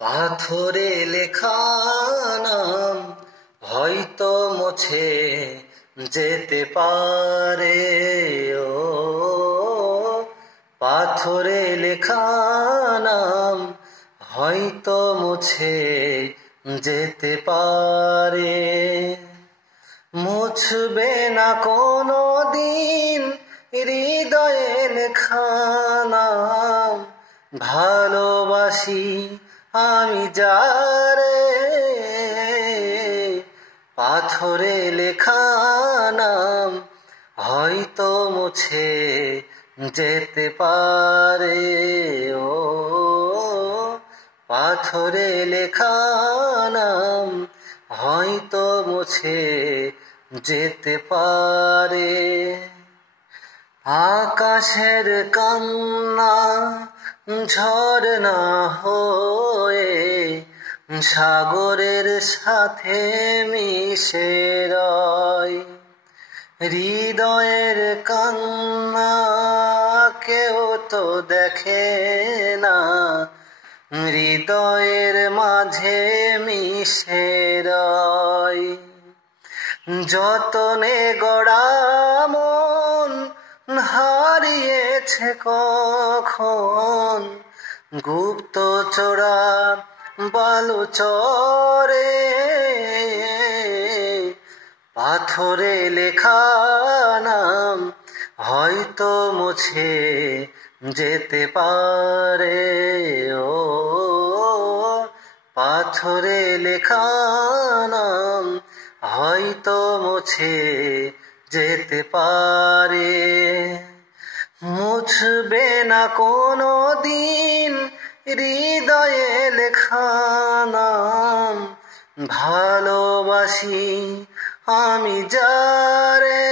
পাথরে লেখা নাম হয়তো মুছে যেতে পারে, ও পাথরে লেখা নাম হয়তো মুছে যেতে পারে। মুছবে না কোনো দিন হৃদয়ে লেখা নাম, ভালোবাসি আমি যারে। পাথরে লেখা নাম হয়তো মুছে যেতে পারে, ও পাথরে লেখা নাম হয়তো মুছে যেতে পারে। আকাশের কান্না ঝরনা হয়ে সাগরের সাথে মিশে রয়। হৃদয়ের কান্না কেউ তো দেখে না, হৃদয়ের মাঝে মিশে রয়। যতনে গড়া মন হারিয়েছে কখন, গুপ্ত চোরা বালুচরে। পাথরে লেখা নাম হয়তো মুছে যেতে পারে, ও পাথরে লেখা নাম হয়তো মুছে যেতে পারে। মুছবে না কোনো দিন হৃদয়ে লেখা নাম, ভালোবাসি আমি যারে।